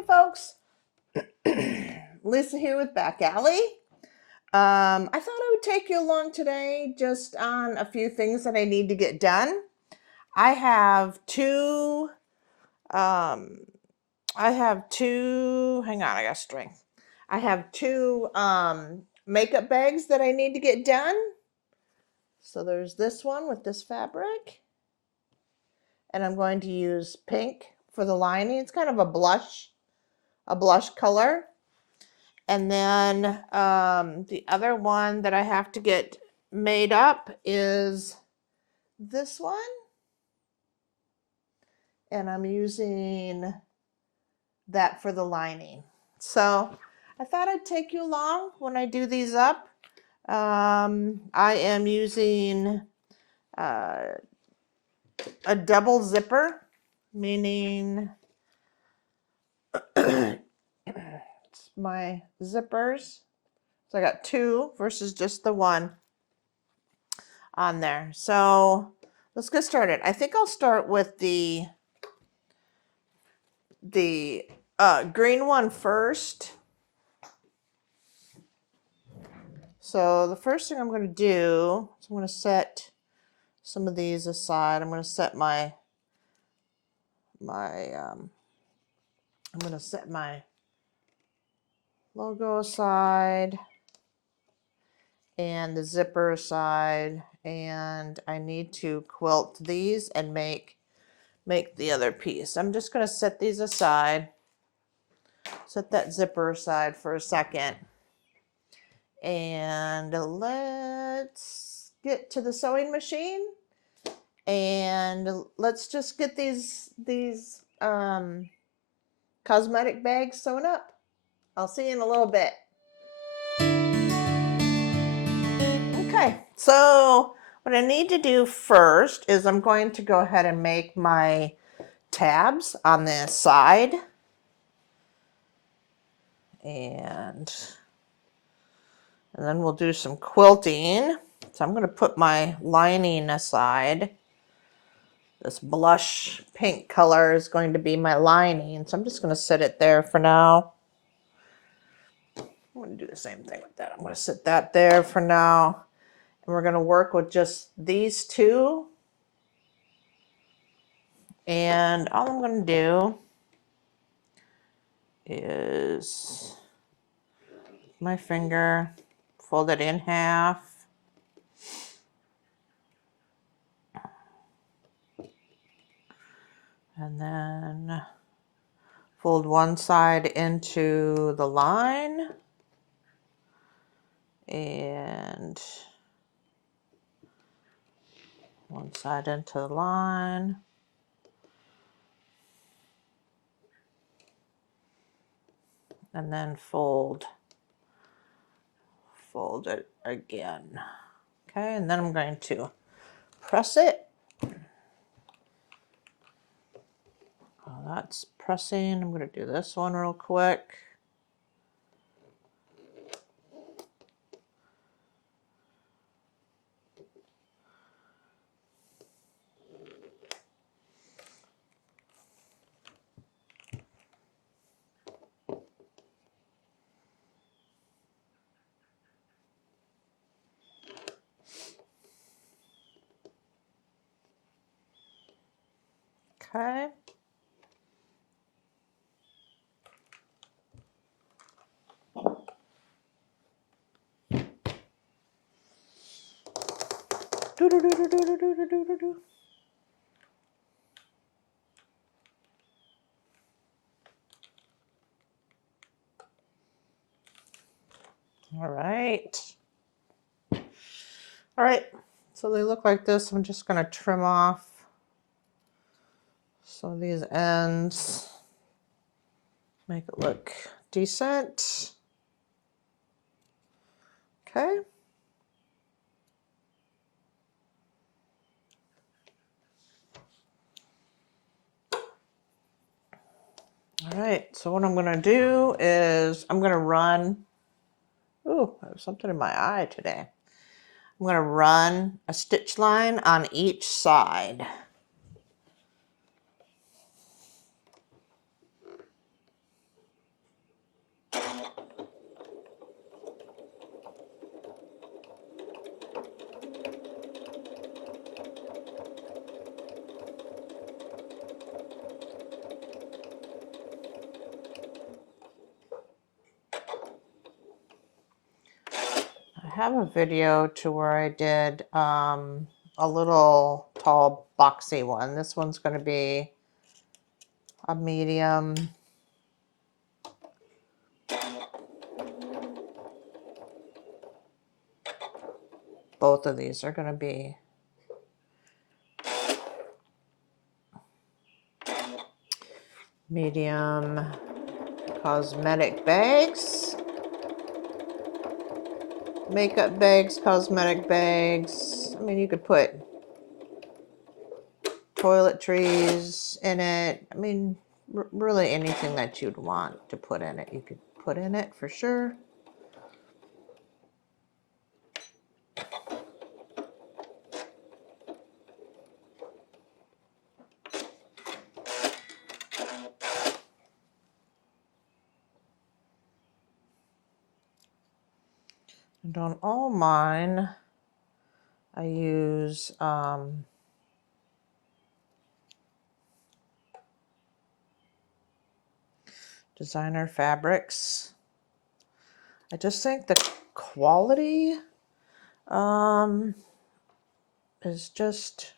Hey folks, Lisa here with Backallie. I thought I would take you along today just on a few things that I need to get done. I have two, hang on, I got string. I have two makeup bags that I need to get done. So there's this one with this fabric, and I'm going to use pink for the lining. It's kind of a blush color. And then the other one that I have to get made up is this one. And I'm using that for the lining. So I thought I'd take you along when I do these up. I am using a double zipper, meaning it's my zippers. So I got two versus just the one on there. So let's get started. I think I'll start with the green one first. So the first thing I'm going to do is I'm going to set some of these aside. I'm going to set my logo aside and the zipper aside, and I need to quilt these and make the other piece. I'm just going to set these aside, set that zipper aside for a second, and let's get to the sewing machine and let's just get these cosmetic bags sewn up. I'll see you in a little bit. Okay, so what I need to do first is I'm going to go ahead and make my tabs on the side, and then we'll do some quilting. So I'm going to put my lining aside. This blush pink color is going to be my lining, so I'm just going to set it there for now. I'm going to do the same thing with that. I'm going to set that there for now, and we're going to work with just these two. And all I'm going to do is my finger, fold it in half, and then fold one side into the line and one side into the line. And then fold it again. Okay, and then I'm going to press it. Oh, that's pressing. I'm going to do this one real quick. Okay. All right. All right, so they look like this. I'm just going to trim off some of these ends, make it look decent. Okay. All right, so what I'm going to do is I'm going to run, ooh, I have something in my eye today. I'm going to run a stitch line on each side. have a video to where I did a little tall boxy one. This one's going to be a medium. Both of these are going to be medium cosmetic bags. Makeup bags, cosmetic bags. I mean, you could put toiletries in it. I mean, really anything that you'd want to put in it, you could put in it for sure. And on all mine, I use designer fabrics. I just think the quality is just,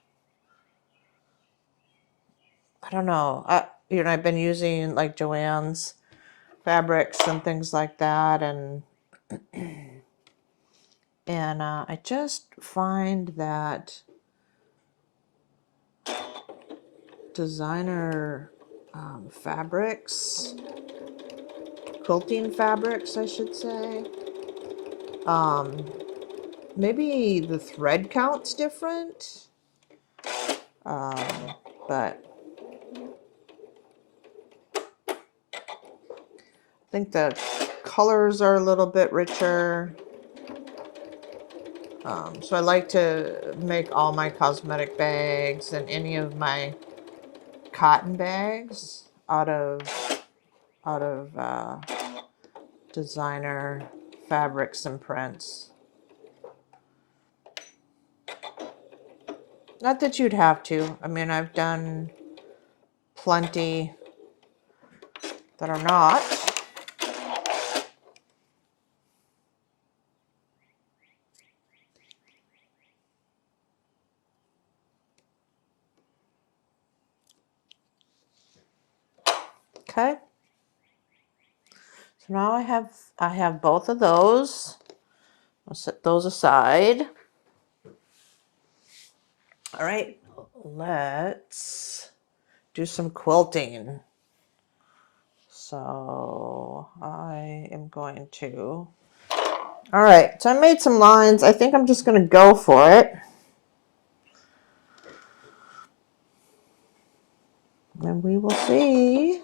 I don't know. I've been using like Joann's fabrics and things like that, and I just find that designer fabrics, quilting fabrics, I should say, maybe the thread count's different, but I think the colors are a little bit richer. So I like to make all my cosmetic bags and any of my cotton bags out of designer fabrics and prints. Not that you'd have to. I mean, I've done plenty that are not. Okay. So now I have both of those. I'll set those aside. All right, let's do some quilting. So I am going to, all right, so I made some lines. I think I'm just going to go for it. And we will see.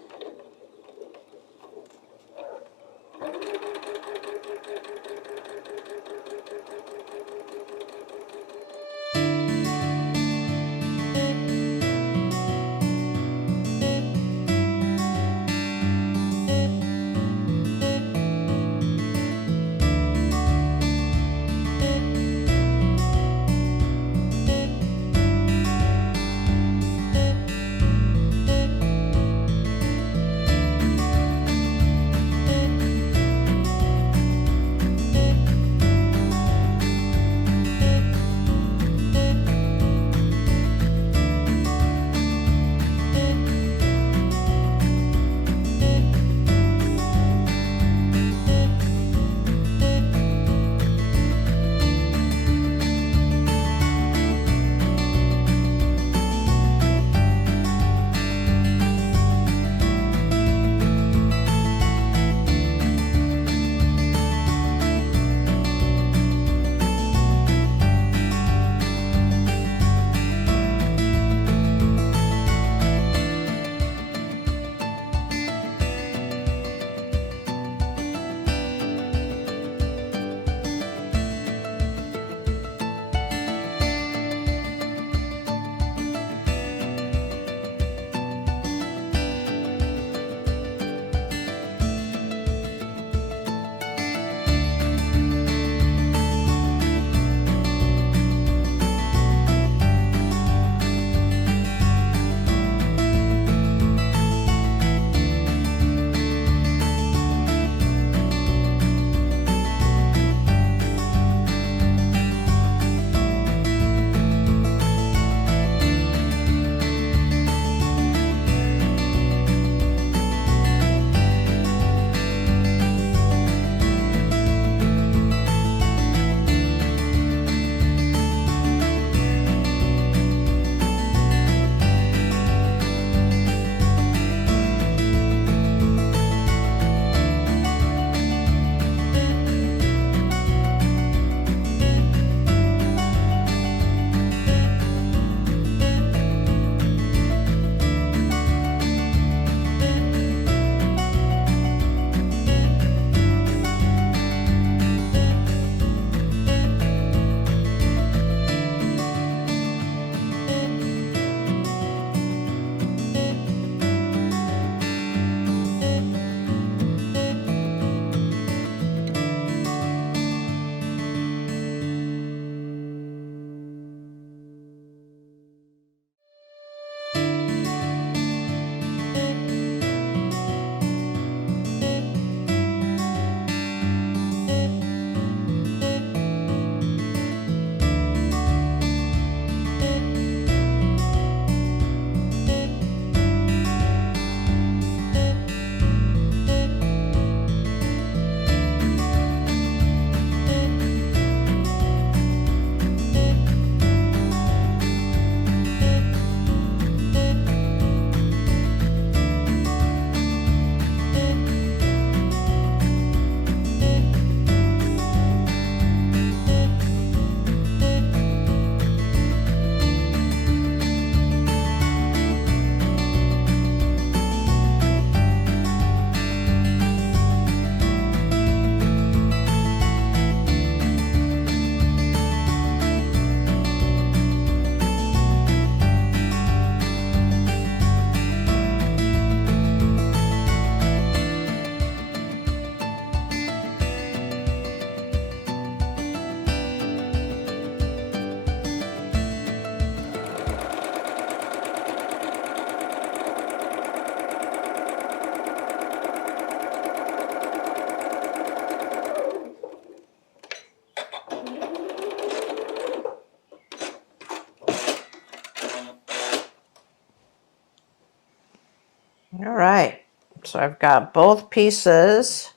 All right, so I've got both pieces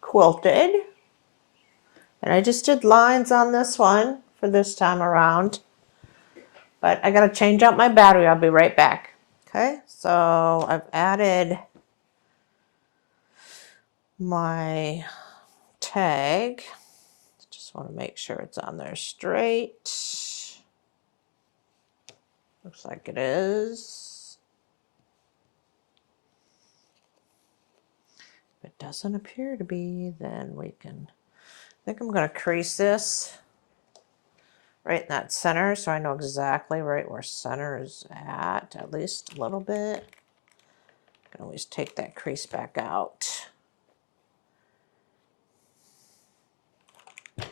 quilted, and I just did lines on this one for this time around, but I gotta change out my battery. I'll be right back. Okay, so I've added my tag. Just want to make sure it's on there straight. Looks like it is. If it doesn't appear to be, then we can, I think I'm going to crease this right in that center so I know exactly right where center is at least a little bit. I can always take that crease back out. Okay.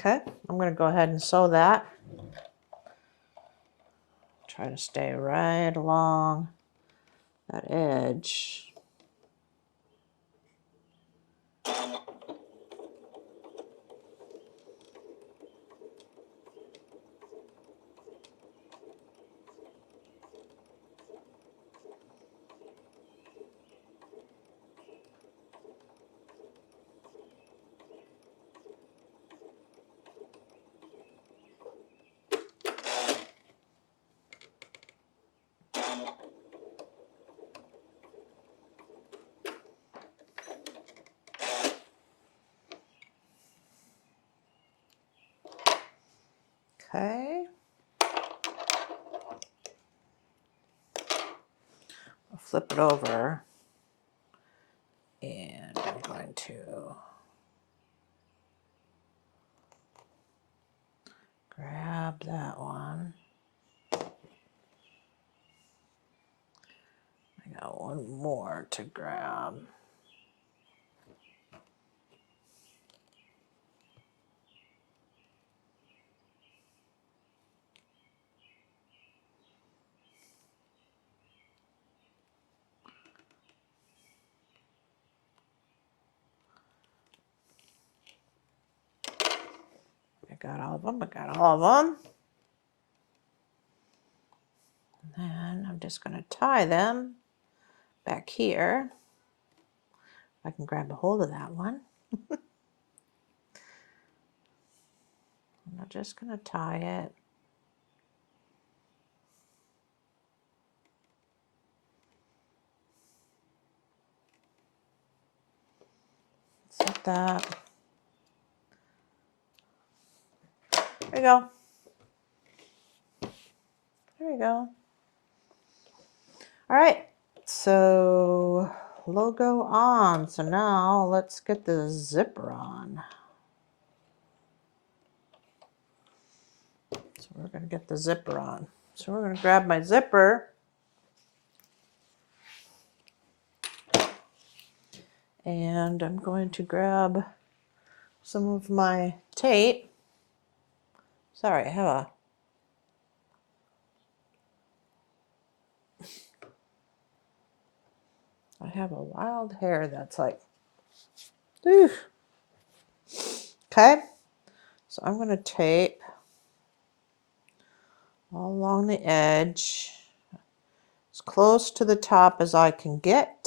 Okay, I'm going to go ahead and sew that. Try to stay right along that edge. Okay. I'll flip it over and I'm going to grab that one. I got one more to grab. I got all of them. I got all of them. And then I'm just going to tie them back here. I can grab a hold of that one. I'm just going to tie it. Set that. There you go. There you go. All right. So logo on. So now let's get the zipper on. So we're going to get the zipper on. So we're going to grab my zipper. And I'm going to grab some of my tape. Sorry, I have a wild hair that's like, ooh. Okay, so I'm going to tape all along the edge, as close to the top as I can get.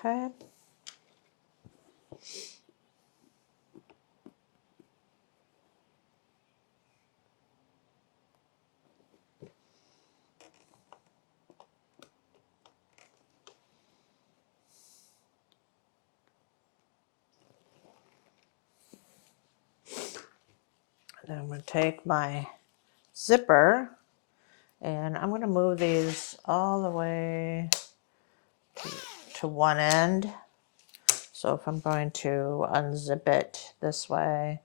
Okay. Then I'm going to take my zipper and I'm going to move these all the way to one end So if I'm going to unzip it this way,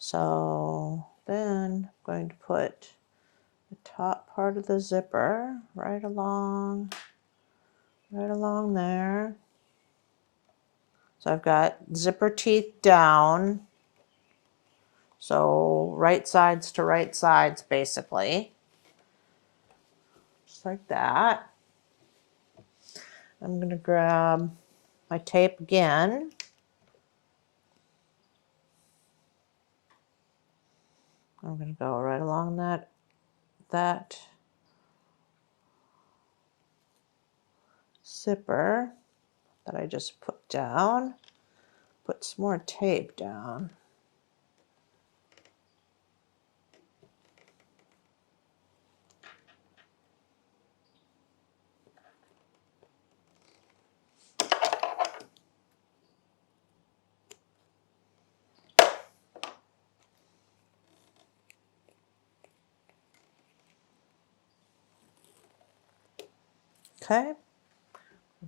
so then I'm going to put the top part of the zipper right along there. So I've got zipper teeth down. So right sides to right sides, basically. Just like that. I'm going to grab my tape again. I'm going to go right along that zipper that I just put down. Put some more tape down. Okay,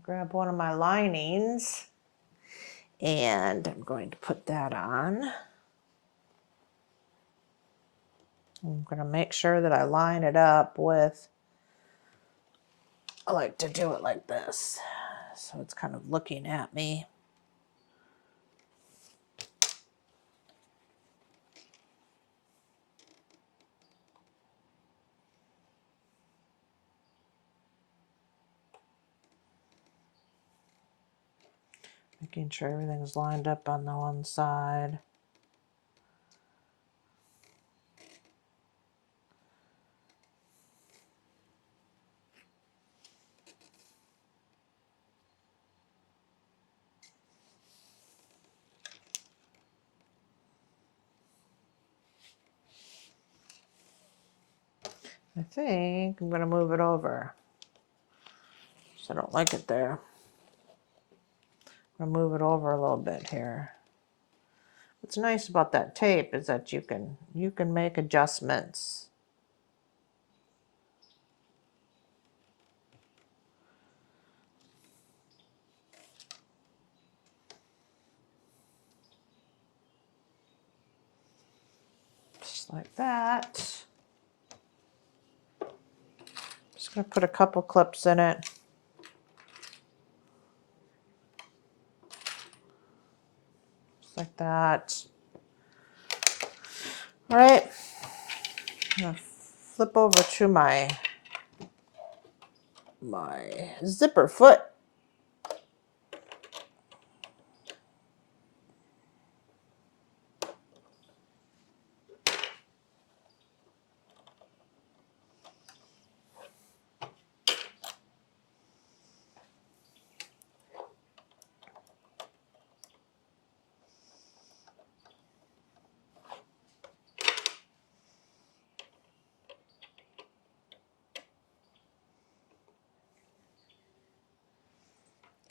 grab one of my linings and I'm going to put that on. I'm going to make sure that I line it up with, I like to do it like this, so it's kind of looking at me. Making sure everything's lined up on the one side. I think I'm going to move it over. So I don't like it there. I'm going to move it over a little bit here. What's nice about that tape is that you can make adjustments. Just like that. Just going to put a couple clips in it. Just like that. All right. I'm going to flip over to my zipper foot.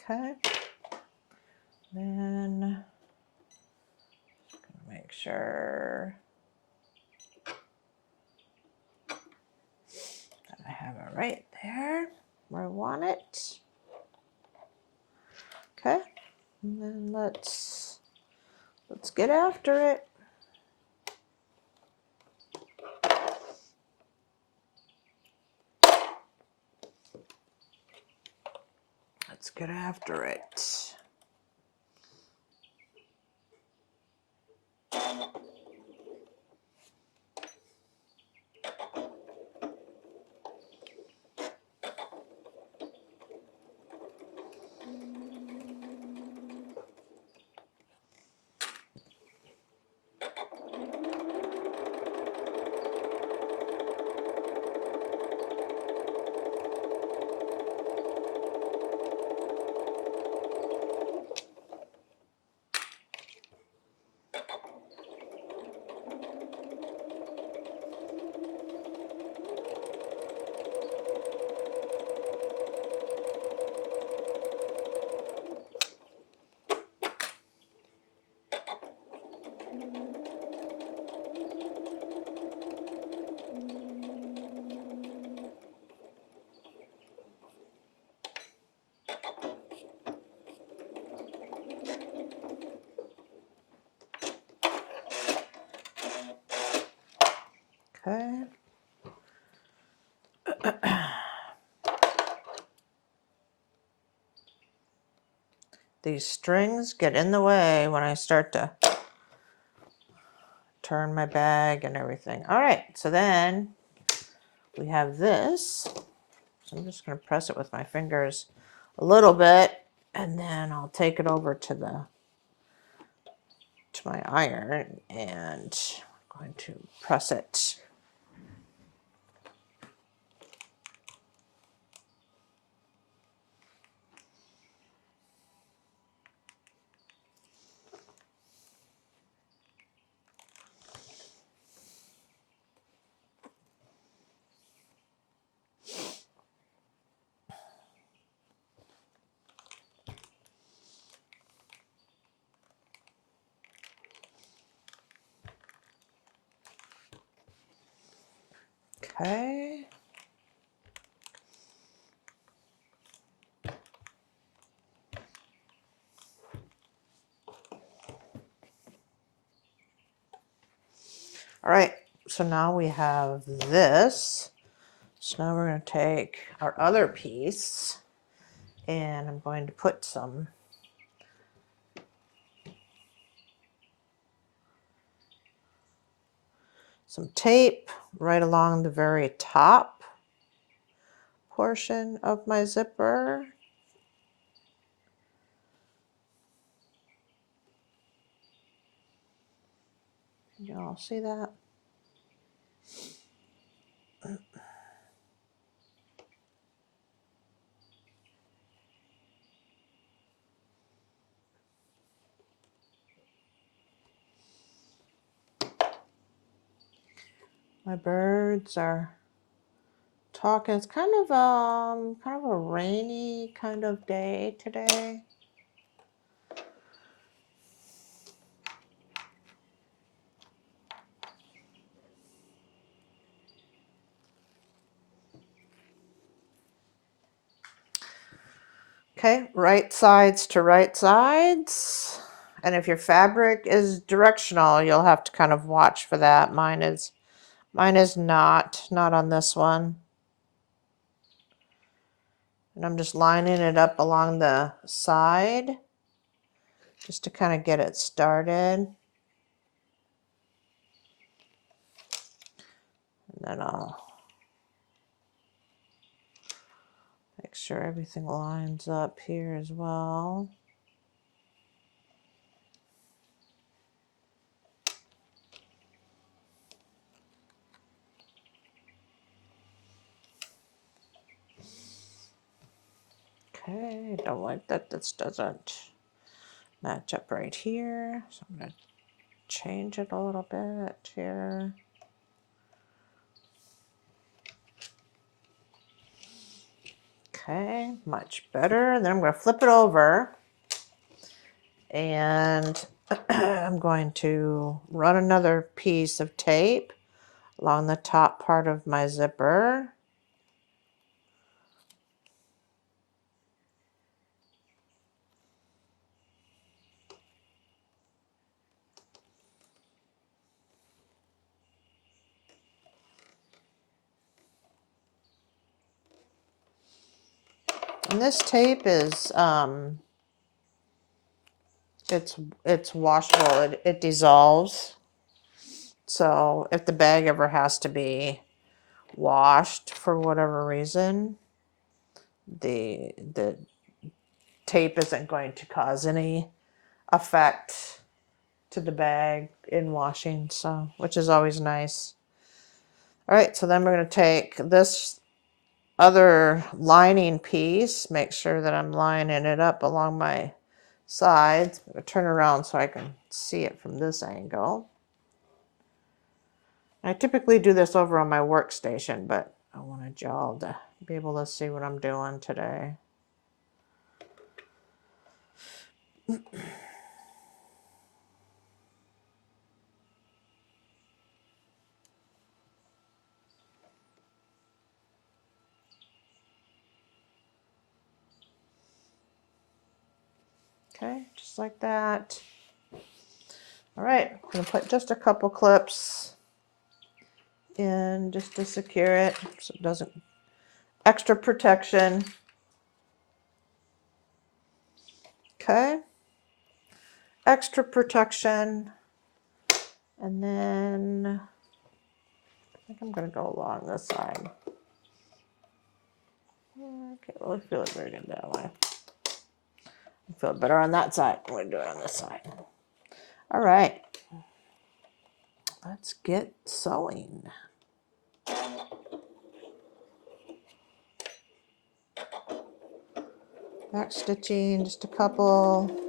Okay. Then make sure that I have it right there where I want it. Okay. And then let's get after it. Let's get after it. these strings get in the way when I start to turn my bag and everything. All right, so then we have this. So I'm just going to press it with my fingers a little bit, and then I'll take it over to my iron, and I'm going to press it. Okay. All right, so now we have this. So now we're going to take our other piece, and I'm going to put some tape right along the very top portion of my zipper. You all see that? My birds are talking. It's kind of a rainy kind of day today. Okay, right sides to right sides. And if your fabric is directional, you'll have to kind of watch for that. Mine is not on this one. And I'm just lining it up along the side just to kind of get it started. And then I'll make sure everything lines up here as well. Okay, don't like that this doesn't match up right here. So I'm going to change it a little bit here. Okay, much better. And then I'm going to flip it over, and I'm going to run another piece of tape along the top part of my zipper. And this tape is it's washable. It dissolves. So if the bag ever has to be washed for whatever reason, the tape isn't going to cause any effect to the bag in washing, so which is always nice. All right, so then we're going to take this other lining piece, make sure that I'm lining it up along my sides. I'm going to turn around so I can see it from this angle. I typically do this over on my workstation, but I wanted y'all to be able to see what I'm doing today. Okay, just like that. All right, I'm going to put just a couple clips in just to secure it so it doesn't, extra protection. Okay. Extra protection. And then I think I'm going to go along this side. Okay, well, I feel it very good that way. I feel better on that side. I'm going to do it on this side. All right. Let's get sewing. Back stitching, just a couple.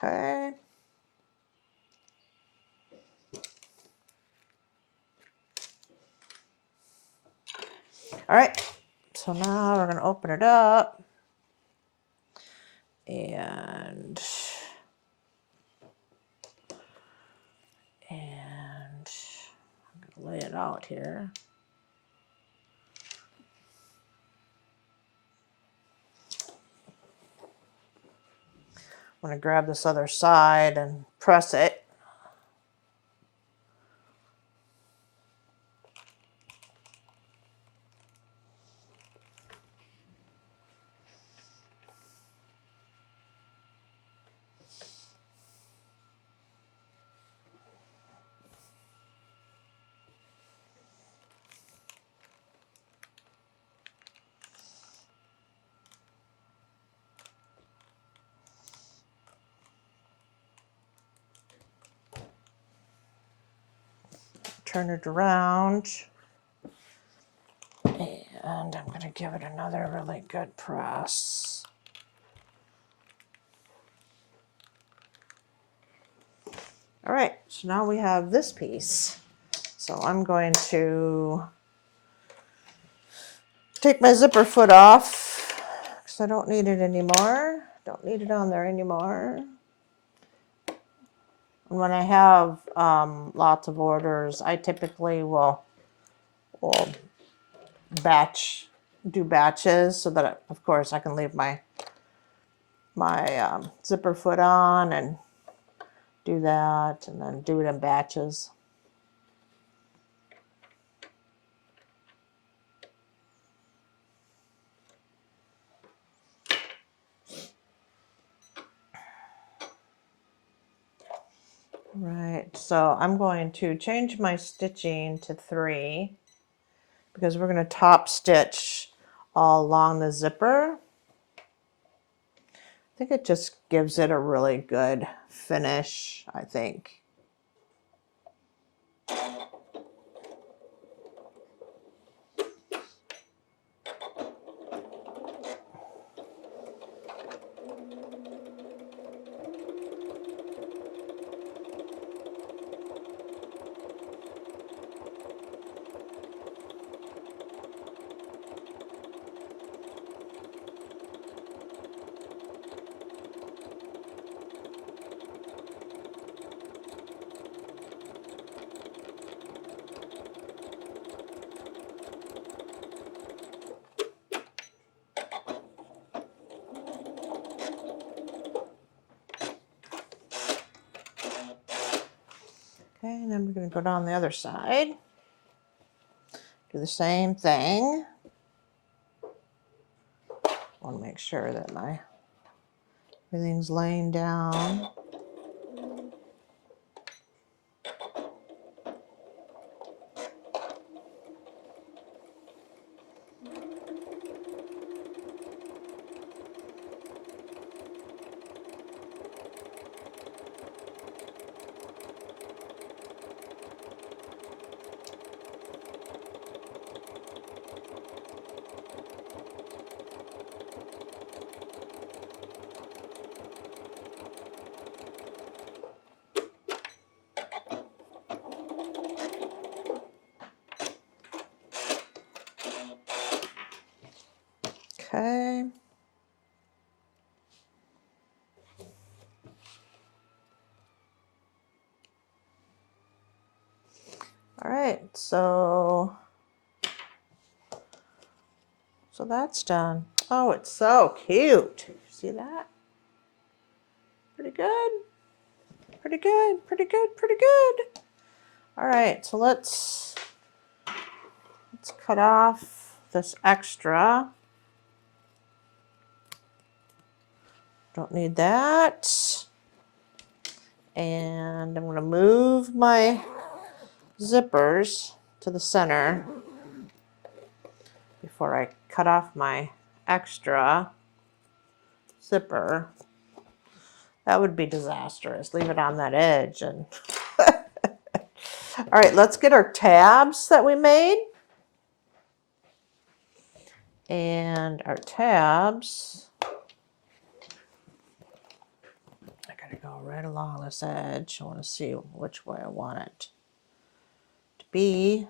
Okay. All right. So now we're going to open it up. And I'm going to lay it out here. I'm going to grab this other side and press it. Turn it around. And I'm going to give it another really good press. All right, so now we have this piece. So I'm going to take my zipper foot off because I don't need it anymore. Don't need it on there anymore. And when I have lots of orders, I typically will do batches so that, of course, I can leave my zipper foot on and do that, and then do it in batches. Right, so I'm going to change my stitching to 3 because we're going to top stitch all along the zipper. I think it just gives it a really good finish, I think. Okay, and then we're going to go down the other side. Do the same thing. I want to make sure that everything's laying down. All right, so that's done. Oh, it's so cute. See that? Pretty good. Pretty good, pretty good, pretty good. All right, so let's cut off this extra. Don't need that. And I'm going to move my zippers to the center before I cut off my extra zipper. That would be disastrous. Leave it on that edge. And all right, let's get our tabs that we made. And our tabs, I gotta go right along this edge. I want to see which way I want it to be.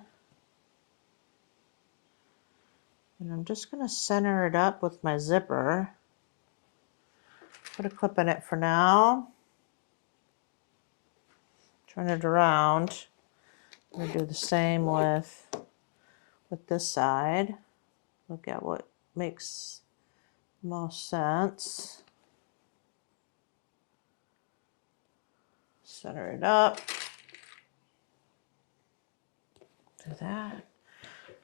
And I'm just going to center it up with my zipper. Put a clip in it for now. Turn it around. I'm going to do the same with this side. Look at what makes most sense. Center it up. Do that.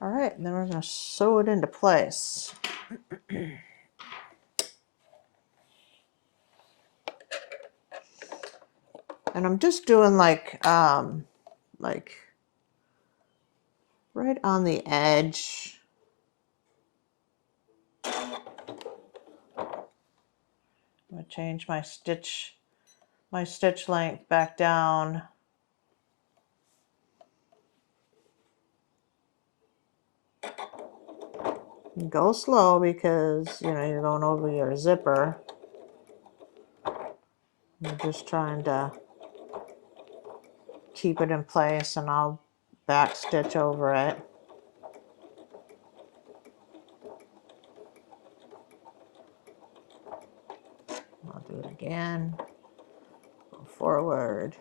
All right, and then we're going to sew it into place. And I'm just doing like right on the edge. I'm going to change my stitch length back down. Go slow because, you know, you're going over your zipper. I'm just trying to keep it in place, and I'll back stitch over it. I'll do it again. Go forward.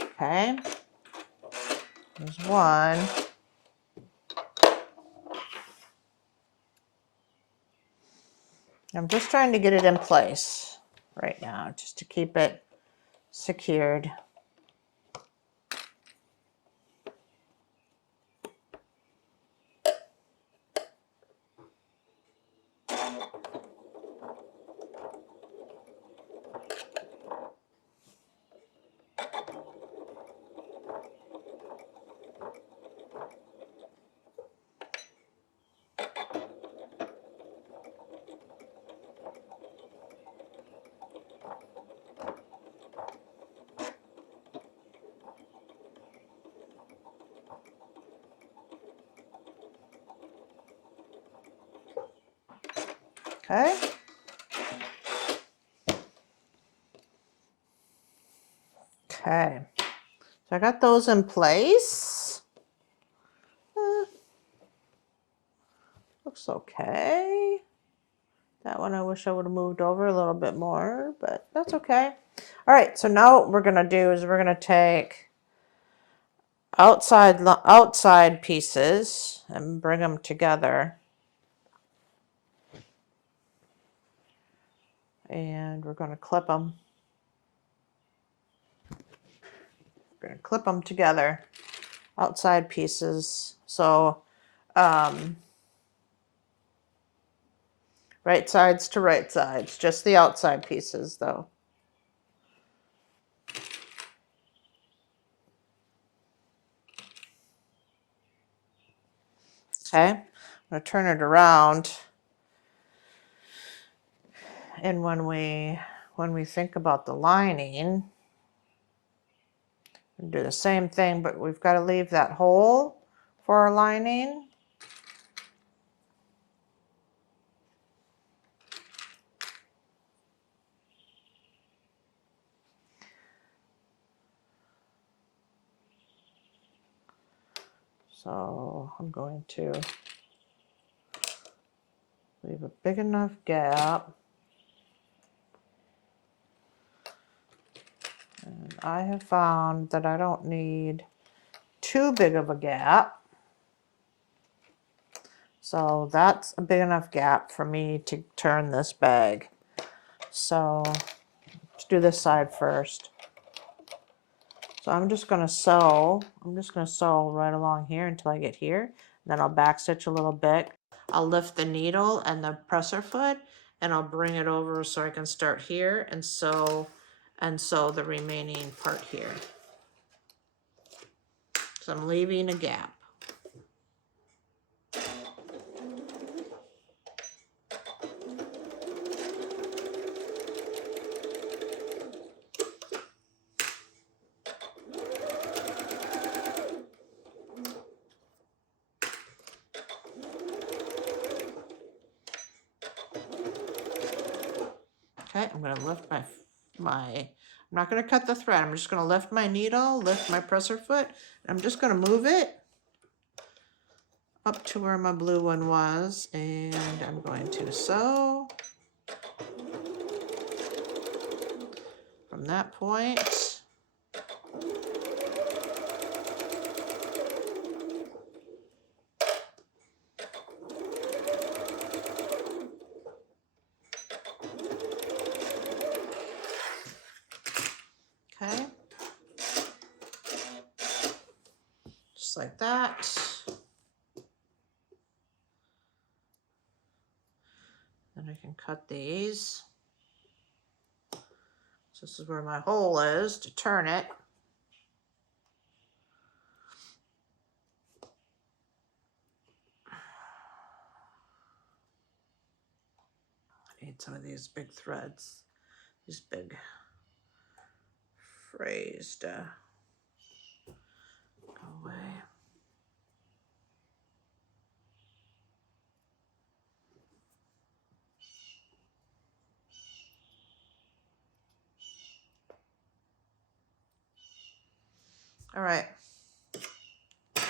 Okay. There's one. I'm just trying to get it in place right now, just to keep it secured. Okay. Okay. So I got those in place. Looks okay. That one I wish I would have moved over a little bit more, but that's okay. All right, so now what we're gonna do is we're gonna take outside pieces and bring them together. And we're gonna clip them. We're gonna clip them together, outside pieces. So right sides to right sides, just the outside pieces though. Okay, I'm gonna turn it around. And when we think about the lining, we do the same thing, but we've got to leave that hole for our lining. So I'm going to leave a big enough gap I have found that I don't need too big of a gap. So that's a big enough gap for me to turn this bag. So let's do this side first. So I'm just going to sew right along here until I get here. Then I'll back stitch a little bit. I'll lift the needle and the presser foot and I'll bring it over so I can start here and sew the remaining part here. So I'm leaving a gap. Okay, I'm going to lift I'm not going to cut the thread. I'm just going to lift my needle, lift my presser foot. I'm just going to move it up to where my blue one was, and I'm going to sew from that point. Okay, just like that. Then I can cut these. So this is where my hole is to turn it. I need some of these big threads, these big frays to go away. All right. All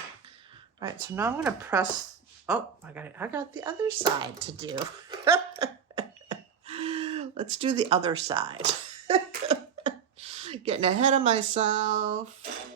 right, so now I'm going to press. Oh, I got the other side to do. Let's do the other side. Getting ahead of myself.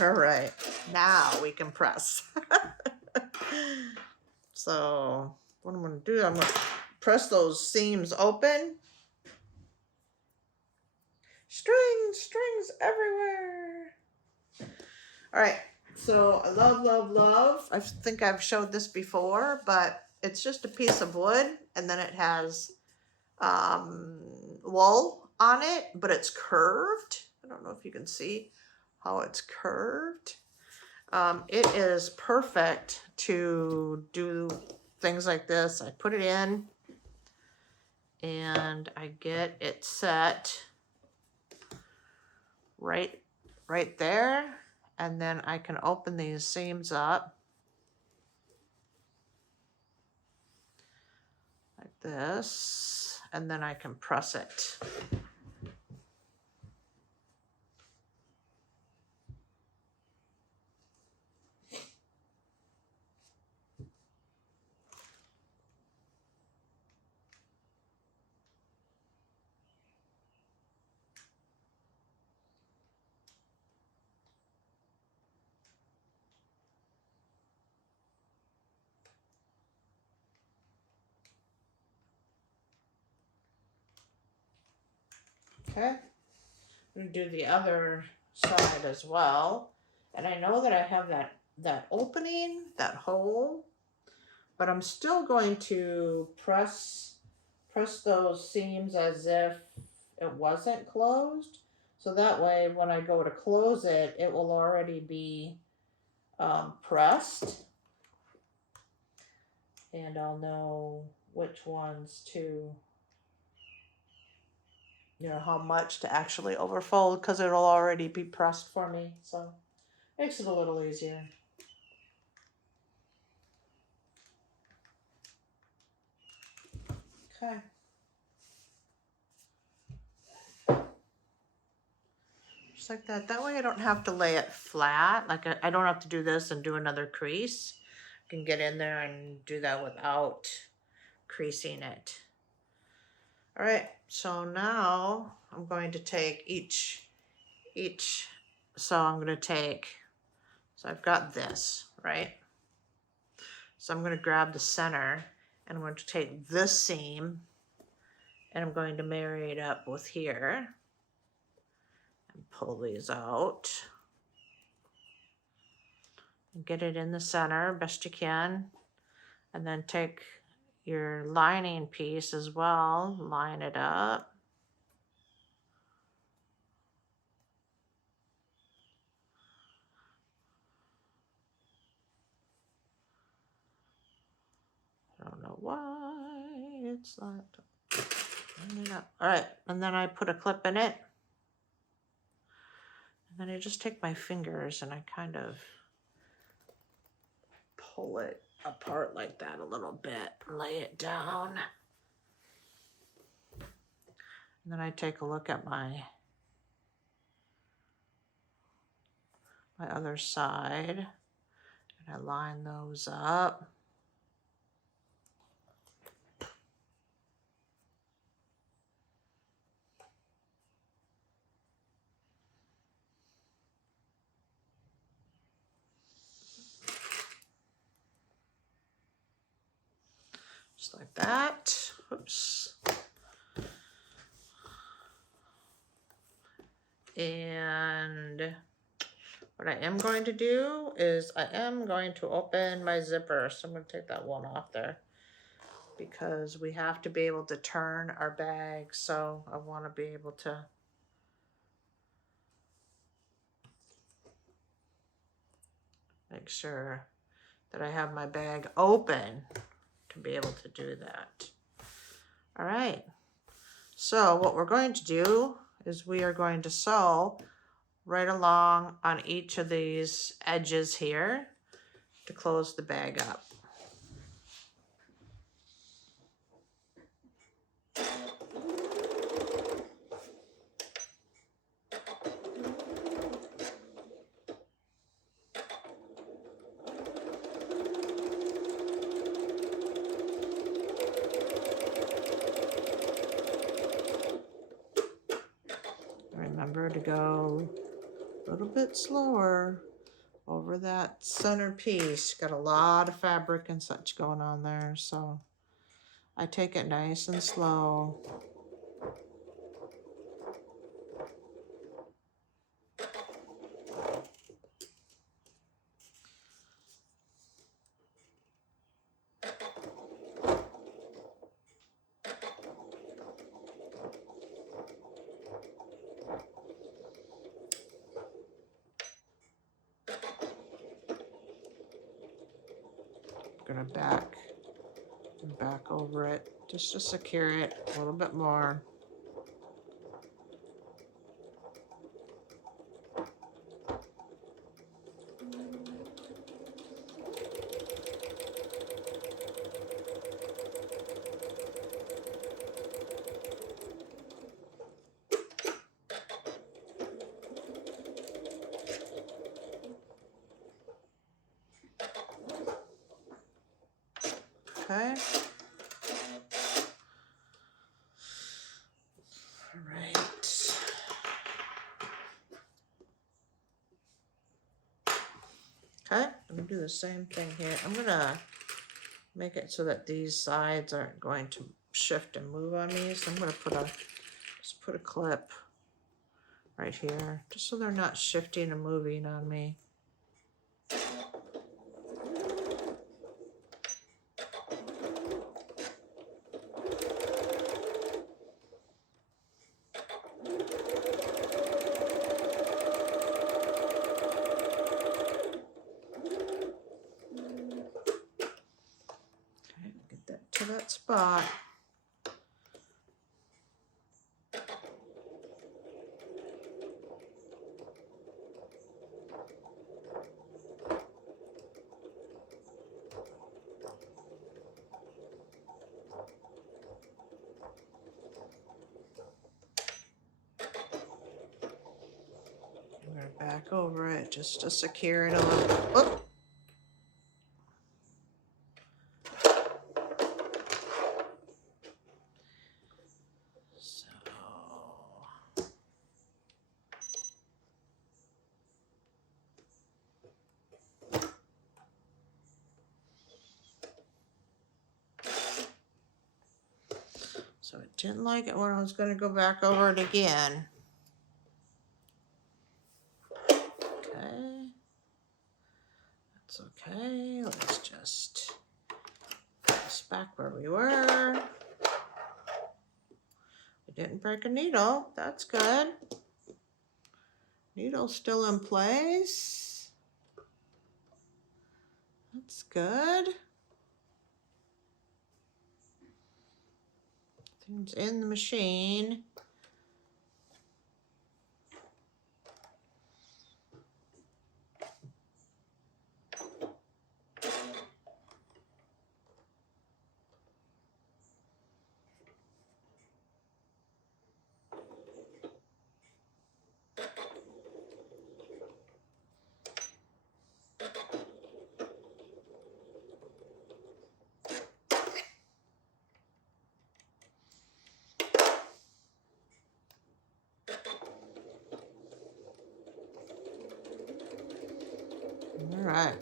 All right, now we can press. So what I'm going to do, I'm going to press those seams open. Strings everywhere. All right, so I love. I think I've showed this before, but it's just a piece of wood, and then it has wool on it, but it's curved. I don't know if you can see how it's curved. It is perfect to do things like this. I put it in and I get it set right there, and then I can open these seams up like this, and then I can press it. Okay, I'm going to do the other side as well. And I know that I have that opening, that hole, but I'm still going to press those seams as if it wasn't closed. So that way when I go to close it, it will already be pressed. and I'll know which ones to, you know, how much to actually overfold because it'll already be pressed for me. So makes it a little easier. Okay. Just like that. That way I don't have to lay it flat. Like I don't have to do this and do another crease. I can get in there and do that without creasing it. All right, so now I'm going to take each, so I'm going to take, so I've got this, right? So I'm going to grab the center and I'm going to take this seam and I'm going to marry it up with here and pull these out and get it in the center best you can, and then take your lining piece as well, line it up. I don't know why it's not. All right, and then I put a clip in it. And then I just take my fingers and I kind of pull it apart like that a little bit, lay it down. And then I take a look at my other side and I line those up. Just like that. Oops. And what I am going to do is I am going to open my zipper. So I'm going to take that one off there because we have to be able to turn our bag. So I want to be able to make sure that I have my bag open to be able to do that. All right. So what we're going to do is we are going to sew right along on each of these edges here to close the bag up. Remember to go a little bit slower over that center piece. Got a lot of fabric and such going on there, so I take it nice and slow. Gonna back over it just to secure it a little bit more. Okay. All right. Okay, I'm gonna do the same thing here. I'm gonna make it so that these sides aren't going to shift and move on me. So I'm gonna just put a clip right here, just so they're not shifting and moving on me. that spot. I'm going to back over it just to secure it a little. Whoop. So it didn't like it when I was going to go back over it again. Okay. That's okay. Let's just put this back where we were. We didn't break a needle. That's good. Needle's still in place. That's good. Things in the machine. All right.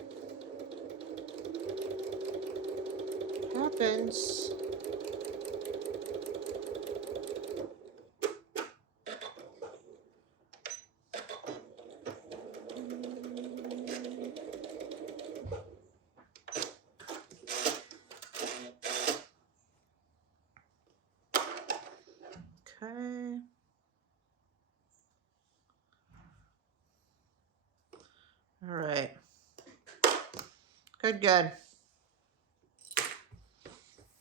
Happens. Okay. All right. Good, good.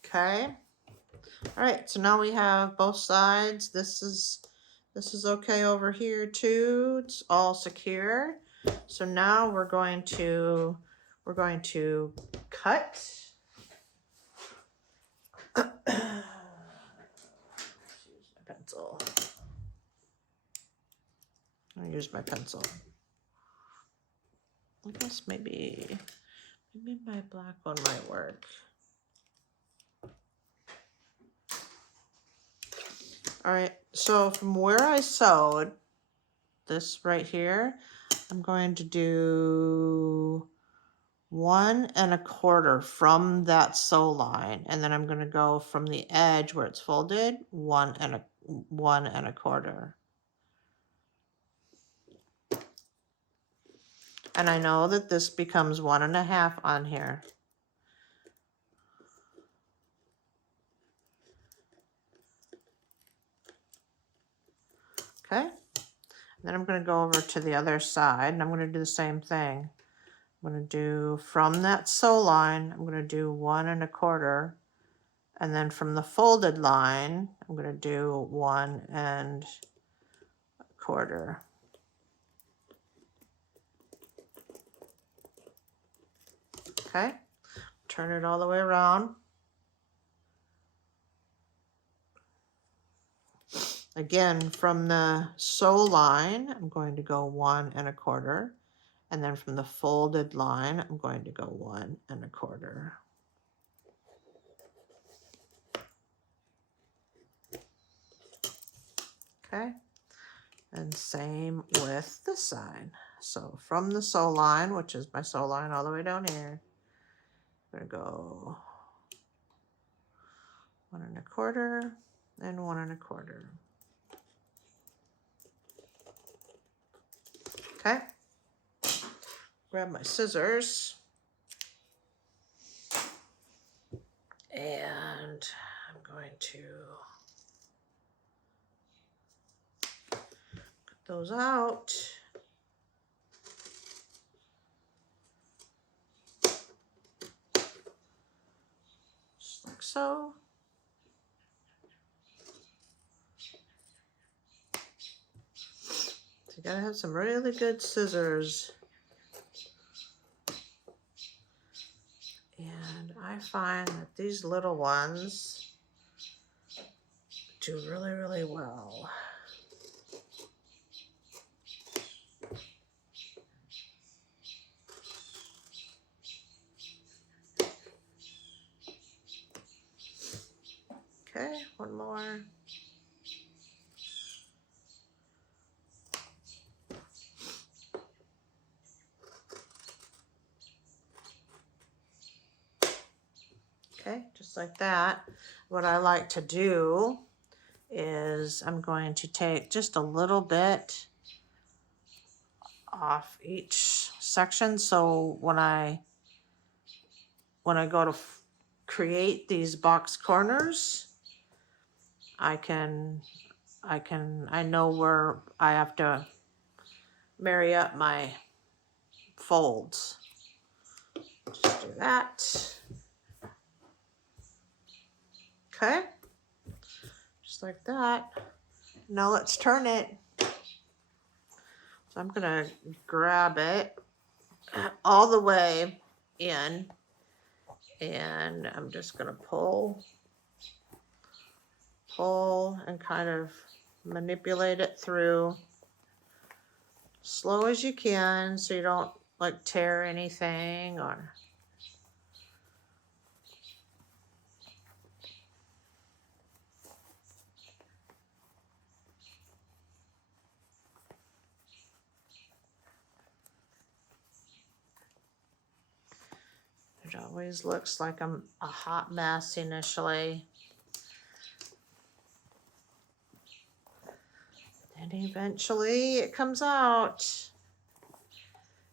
Okay. All right, so now we have both sides. This is okay over here too. It's all secure. So now we're going to cut. Use my pencil. I'm gonna use my pencil. I guess maybe my black one might work. All right, so from where I sewed this right here, I'm going to do 1 1/4 from that sew line, and then I'm going to go from the edge where it's folded 1 1/4. And I know that this becomes 1 1/2 on here. Okay, and then I'm going to go over to the other side, and I'm going to do the same thing. I'm going to do from that sew line, I'm going to do 1 1/4, and then from the folded line, I'm going to do 1 1/4. Okay, turn it all the way around. Again, from the sew line, I'm going to go 1 1/4, and then from the folded line, I'm going to go 1 1/4. Okay, and same with this side. So from the sew line, which is my sew line all the way down here, I'm going to go 1 1/4 and 1 1/4. Okay, grab my scissors, and I'm going to cut those out. Just like so. So you gotta have some really good scissors. And I find that these little ones do really, really well. Okay, one more. Okay, just like that. What I like to do is I'm going to take just a little bit off each section, so when I go to create these box corners, I know where I have to marry up my folds. Just do that. Okay, just like that. Now let's turn it. So I'm gonna grab it all the way in, and I'm just gonna pull and kind of manipulate it through slow as you can, so you don't like tear anything or. It always looks like I'm a hot mess initially. And eventually it comes out.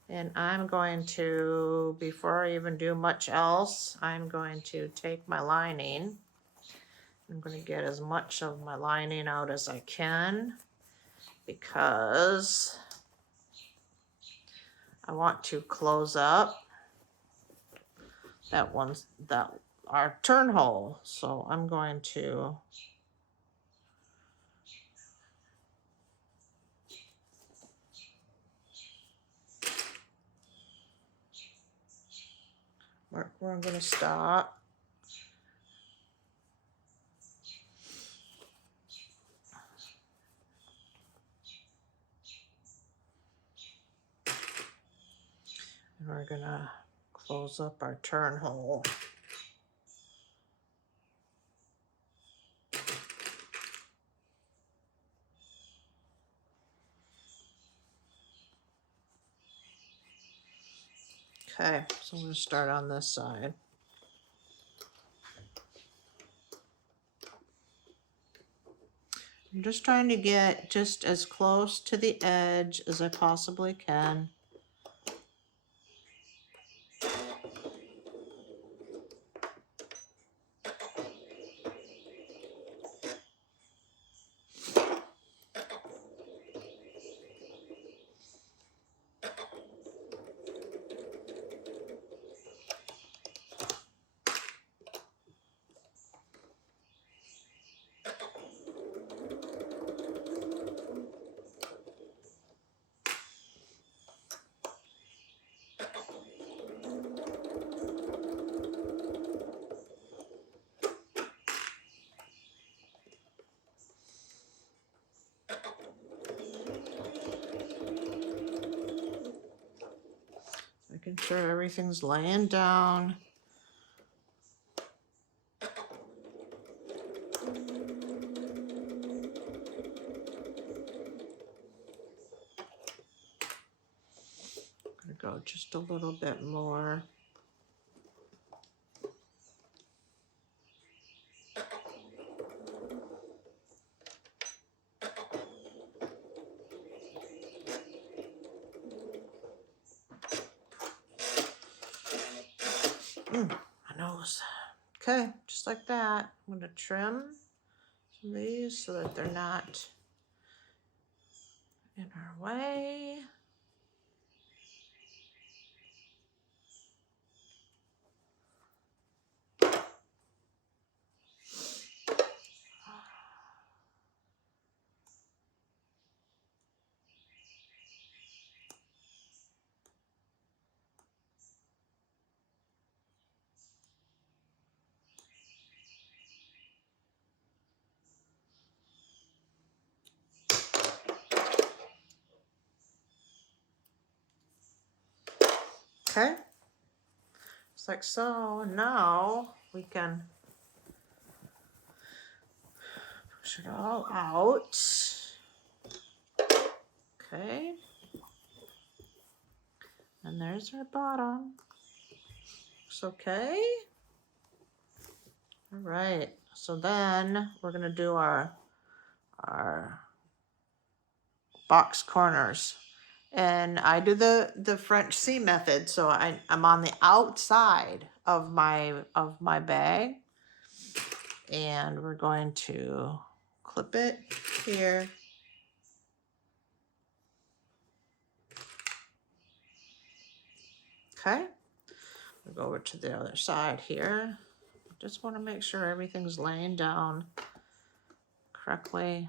And I'm going to, before I even do much else, I'm going to take my lining. I'm going to get as much of my lining out as I can, because I want to close up our turn hole. So I'm going to mark where I'm going to stop. And we're going to close up our turn hole. Okay, so I'm going to start on this side. I'm just trying to get just as close to the edge as I possibly can. Making sure everything's laying down. I'm gonna go just a little bit more. My nose. Okay, just like that. I'm gonna trim these so that they're not in our way. Okay, just like so. Now we can push it all out. Okay, and there's our bottom. Looks okay. All right, so then we're gonna do our box corners, and I do the French C method. So I'm on the outside of my bag, and we're going to clip it here. Okay, we'll go over to the other side here. Just want to make sure everything's laying down correctly.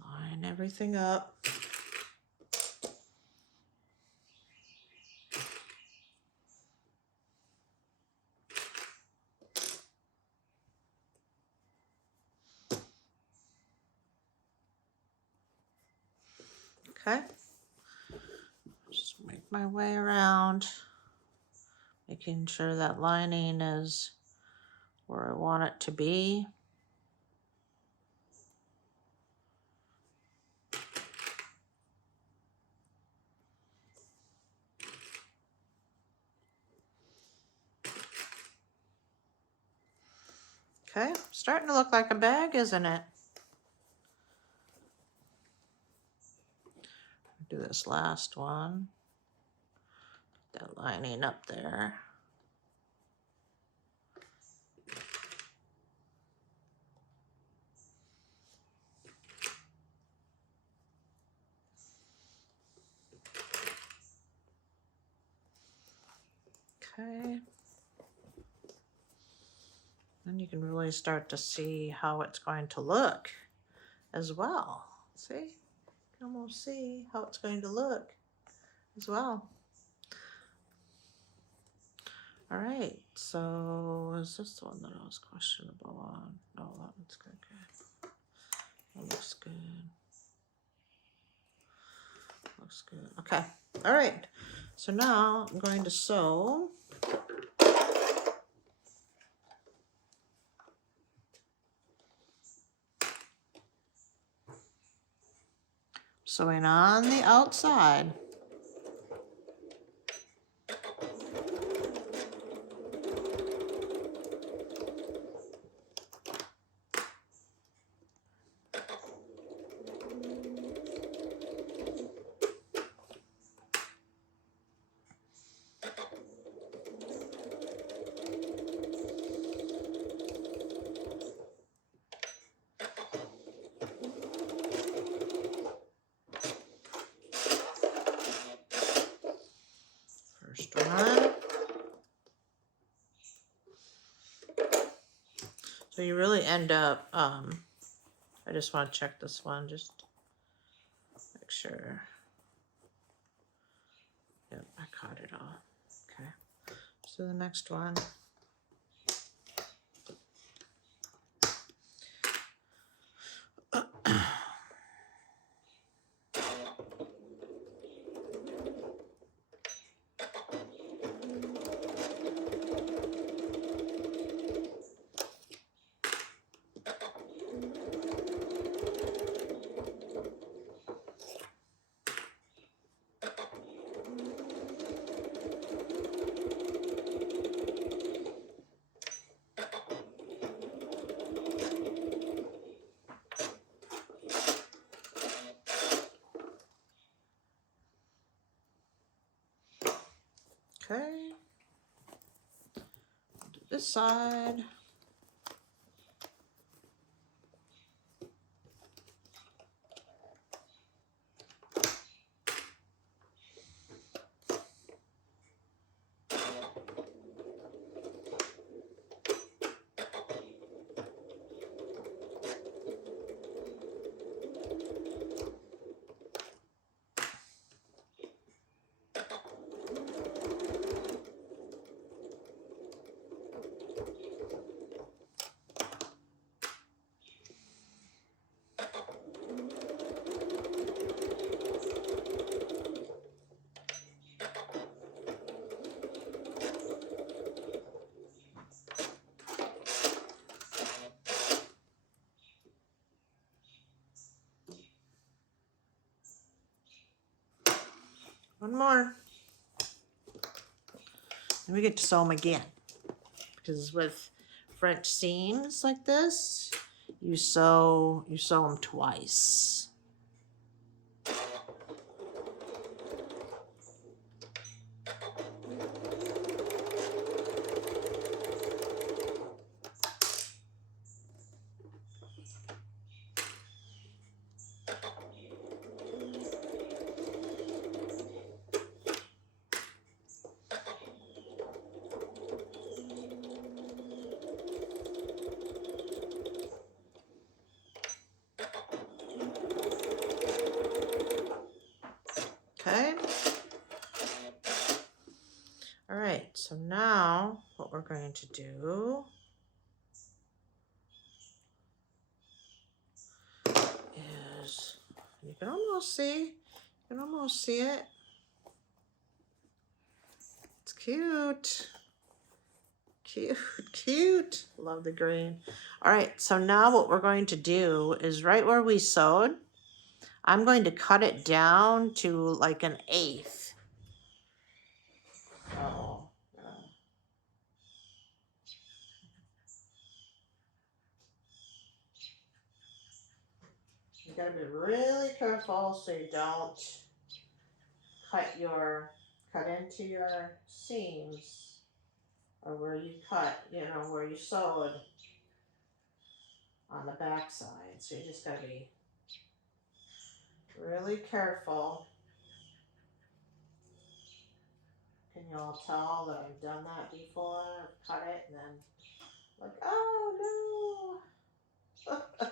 Line everything up. Okay, just make my way around, making sure that lining is where I want it to be. Okay, starting to look like a bag, isn't it? Do this last one. That lining up there. Okay. Then you can really start to see how it's going to look as well. See? You can almost see how it's going to look as well. All right, so is this the one that I was questionable on? No, that one's good. That looks good. Looks good. Okay. All right. So now I'm going to sew. Sewing on the outside. First one. So you really end up, I just want to check this one, just make sure. Yep, I caught it all. Okay. So the next one. Okay. Do this side. One more. And we get to sew them again. Because with French seams like this, you sew them twice. Okay. All right, so now what we're going to do is, you can almost see it. It's cute. Cute, cute. Love the green. All right, so now what we're going to do is right where we sewed, I'm going to cut it down to like an 1/8. Oh, yeah. You gotta be really careful so you don't cut into your seams, or where you cut, where you sewed on the back side. So you just gotta be really careful. Can you all tell that I've done that before? I've cut it and then like, oh no. Okay.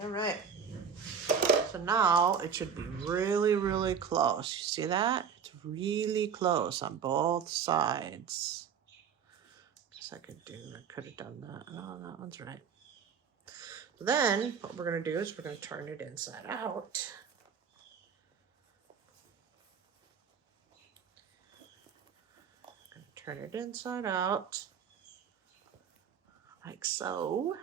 All right. So now it should be really, really close. You see that? It's really close on both sides. I could have done that. Oh, that one's right. So then what we're going to do is we're going to turn it inside out. Turn it inside out like so.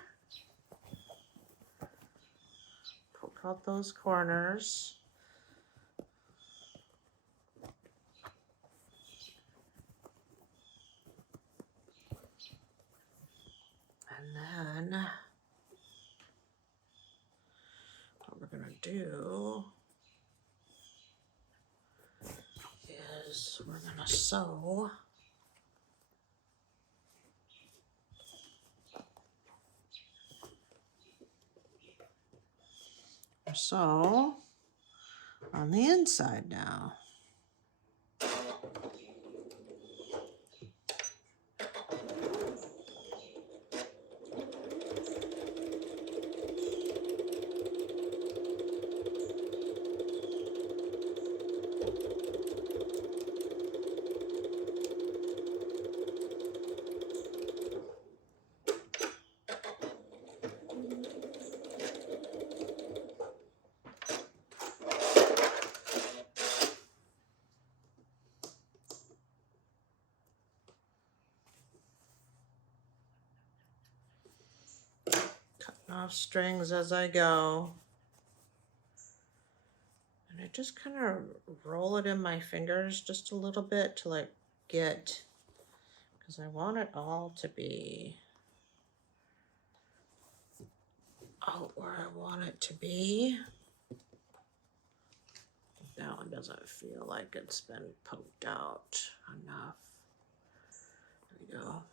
Poke out those corners. And then what we're going to do is we're going to sew on the inside now. Off strings as I go, and I just kind of roll it in my fingers just a little bit to like get, because I want it all to be out where I want it to be. That one doesn't feel like it's been poked out enough. There we go.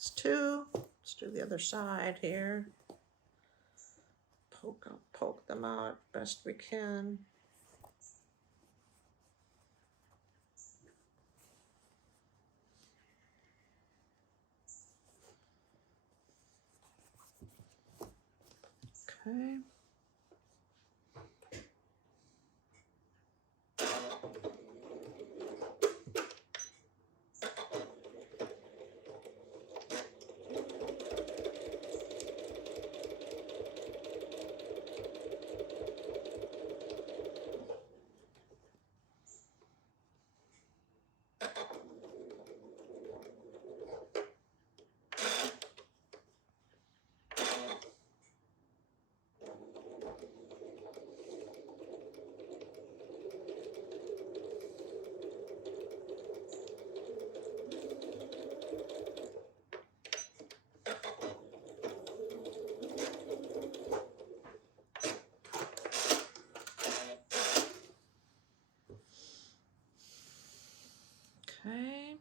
It's two. Let's do the other side here. Poke them out best we can. Okay. Okay.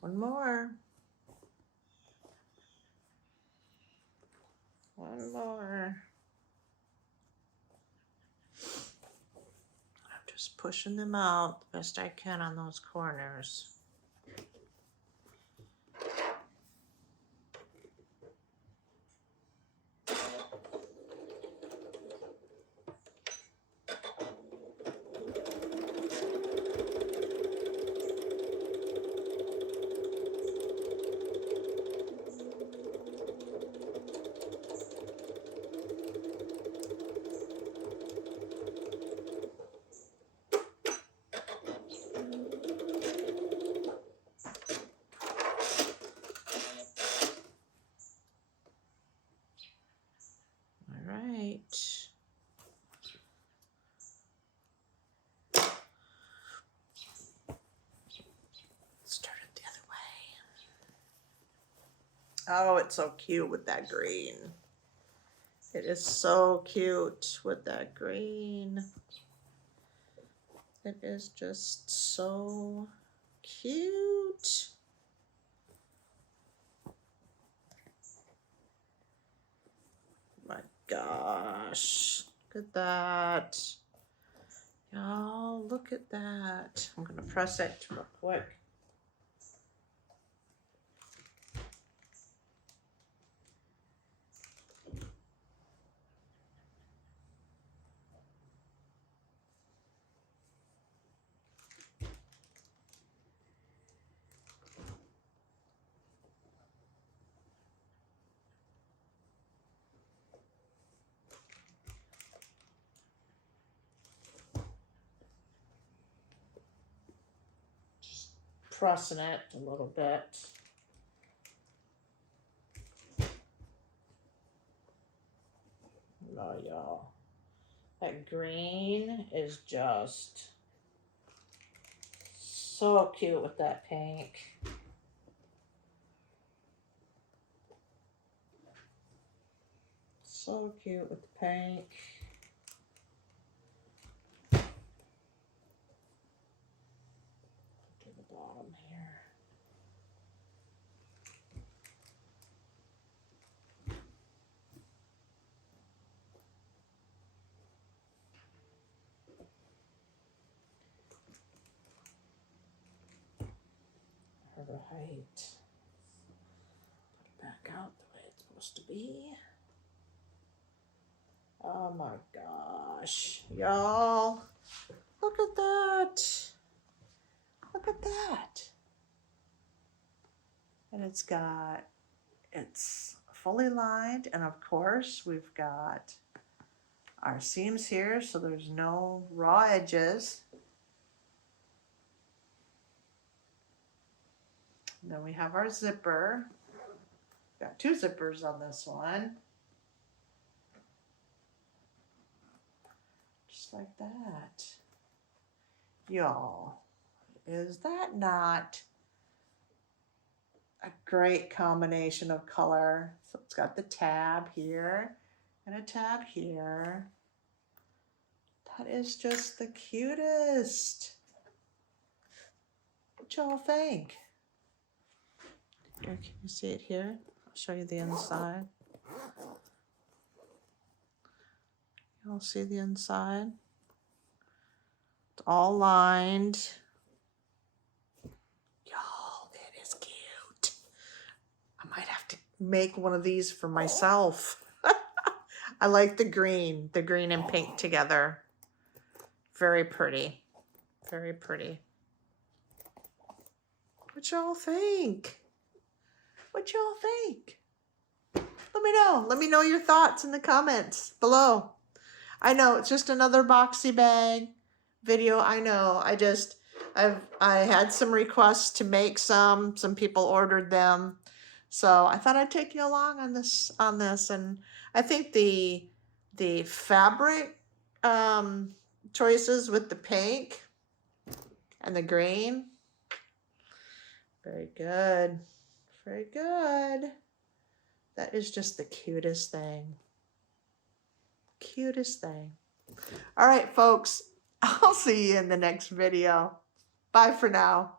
One more. One more. I'm just pushing them out the best I can on those corners. All right. Start it the other way. Oh, it's so cute with that green. It is so cute with that green. It is just so cute. My gosh, look at that. Y'all, look at that. I'm gonna press it real quick. Pressing it a little bit. Oh, y'all. That green is just so cute with that pink. So cute with the pink. To the bottom here. Right. Put it back out the way it's supposed to be. Oh my gosh, y'all. Look at that. Look at that. And it's fully lined, and of course we've got our seams here, so there's no raw edges. And then we have our zipper. Got two zippers on this one. Just like that. Y'all, is that not a great combination of color. So it's got the tab here and a tab here. That is just the cutest. What y'all think? Here, can you see it here? I'll show you the inside. You'll see the inside. It's all lined. Y'all, it is cute. I might have to make one of these for myself. I like the green and pink together. Very pretty. Very pretty. What y'all think? What y'all think? Let me know. Let me know your thoughts in the comments below. I know it's just another boxy bag video. I know. I had some requests to make some people ordered them. So I thought I'd take you along on this and I think the fabric choices with the pink and the green, very good. Very good. That is just the cutest thing. Cutest thing. All right, folks. I'll see you in the next video. Bye for now.